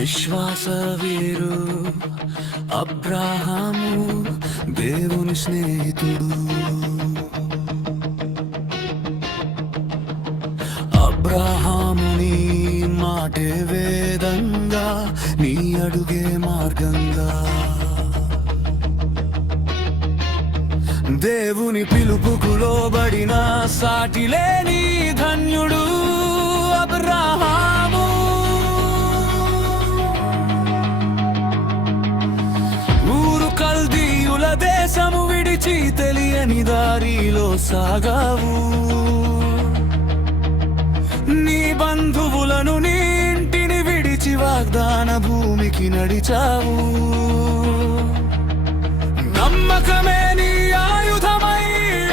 విశ్వాస వీరు అబ్రాహాము దేవుని స్నేహితుడు. అబ్రాహాముని మాటే వేదంగా, నీ అడుగే మార్గంగా. దేవుని పిలుపుకు లోబడిన సాటి లేని ధన్యుడు అబ్రాహాము. ఊరు కల్దీయుల దేశము విడిచి తెలియని దారిలో సాగావు. నీ బంధువులను నీ ఇంటిని విడిచి వాగ్దాన భూమికి నడిచావు. నమ్మకమే నీ ఆయుధమై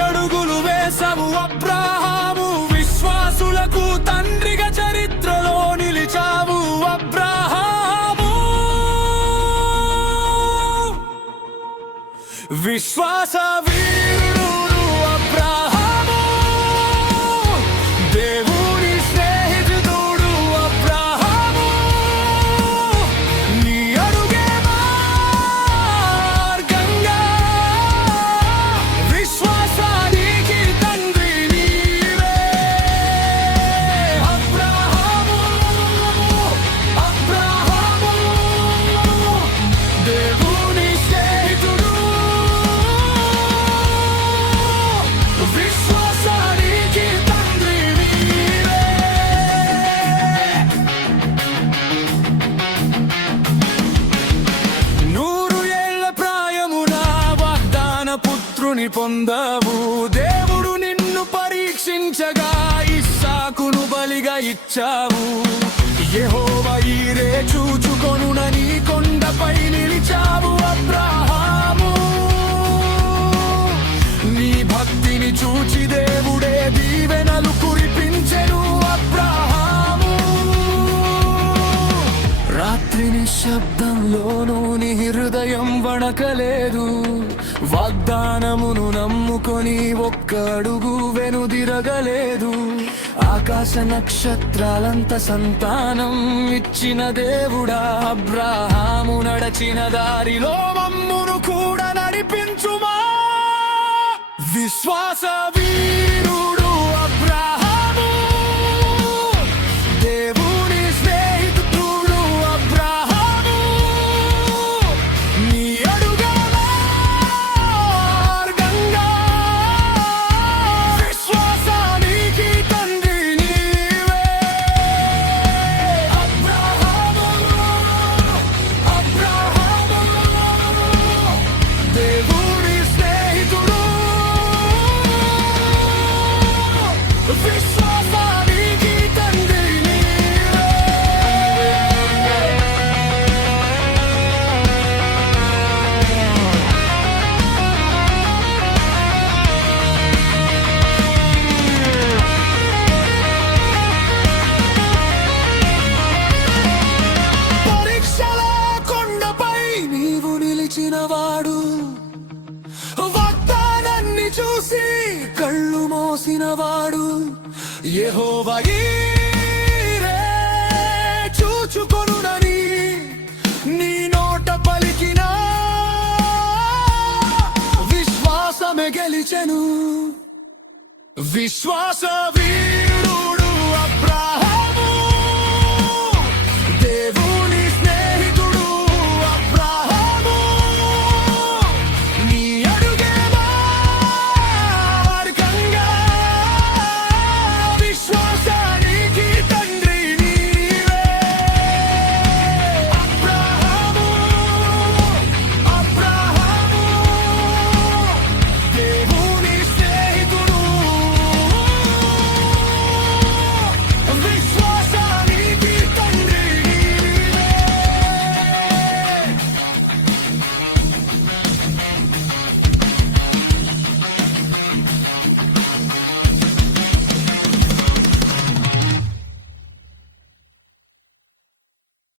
అడుగులు వేసావు అబ్రాహాము. విశ్వాసులకు తండ్రిగా చరిత్రలో నిలిచావు అబ్రాహాము. విశ్వాస వీరుడు అబ్రాహాము, దేవుని స్నేహితుడు అబ్రాహాము. నీ అడుగే మార్గంగా, విశ్వాసానికి తండ్రి నీవే అబ్రాహాము. అబ్రాహాము దేవుని స్నేహితుడు, విశ్వాసానికి తండ్రి నీవే. నూరు ఏళ్ల ప్రాయమున వాగ్దాన పుత్రుని పొందావు. దేవుడు నిన్ను పరీక్షించగా ఇస్సాకును బలిగా ఇచ్చావు. యెహోవా ఈరే చూచుకొనునని కొండపై నిలిచావు అబ్రాహాము. నీ భక్తిని చూచి దేవుడే దీవెనలు కురిపించెను అబ్రాహాము. రాత్రి నిశ్శబ్దంలోనూ నీ హృదయం వణకలేదు. వాగ్దానమును నమ్ముకొని ఒక్క అడుగు వెనుదిరగలేదు. ఆకాశ నక్షత్రాలంత సంతానం ఇచ్చిన దేవుడా అబ్రాహాము. నడచిన దారిలో మమ్మును కూడా నడిపించుమా. విశ్వాస వీరుడు అబ్రాహాము, దేవుని స్నేహితుడు అబ్రాహాము. నీ అడుగే మార్గంగా, విశ్వాసానికి తండ్రి నీవే అబ్రాహాము. అబ్రాహాము దేవుని స్నేహితుడు, విశ్వాసానికి తండ్రి నీవే. పరీక్షల కొండపై నీవు నిలిచినవాడు, వాగ్దానాన్ని చూసి కళ్ళు మోసినవాడు. యెహోవా ఈరే చూచుకొనునని నీ నోట పలికిన విశ్వాసమే గెలిచెను. విశ్వాస